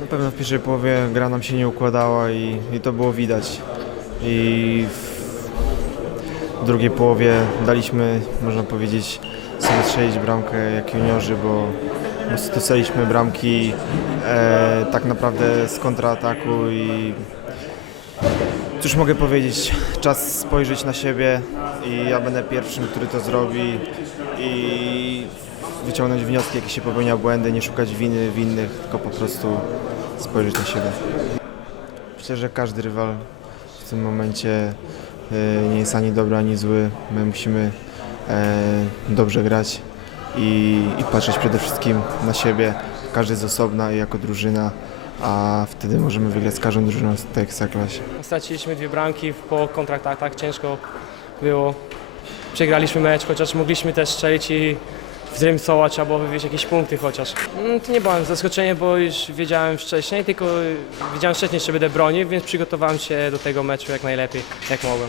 Na pewno w pierwszej połowie gra nam się nie układała i, i to było widać. I w drugiej połowie daliśmy, można powiedzieć, sobie strzelić bramkę jak juniorzy, bo dostaliśmy bramki e, tak naprawdę z kontrataku i cóż mogę powiedzieć, czas spojrzeć na siebie i ja będę pierwszym, który to zrobi i wyciągnąć wnioski, jakie się popełnia błędy, nie szukać winy w innych, tylko po prostu spojrzeć na siebie. Myślę, że każdy rywal w tym momencie e, nie jest ani dobry, ani zły. My musimy e, dobrze grać i, i patrzeć przede wszystkim na siebie. Każdy z osobna i jako drużyna, a wtedy możemy wygrać z każdą drużyną w tej ekstraklasie. Straciliśmy dwie bramki po kontraktach, ciężko było. Przegraliśmy mecz, chociaż mogliśmy też strzelić i zremisować albo wywieźć jakieś punkty chociaż. Mm, To nie było zaskoczenie, bo już wiedziałem wcześniej, tylko wiedziałem wcześniej, że będę bronił, więc przygotowałem się do tego meczu jak najlepiej, jak mogłem.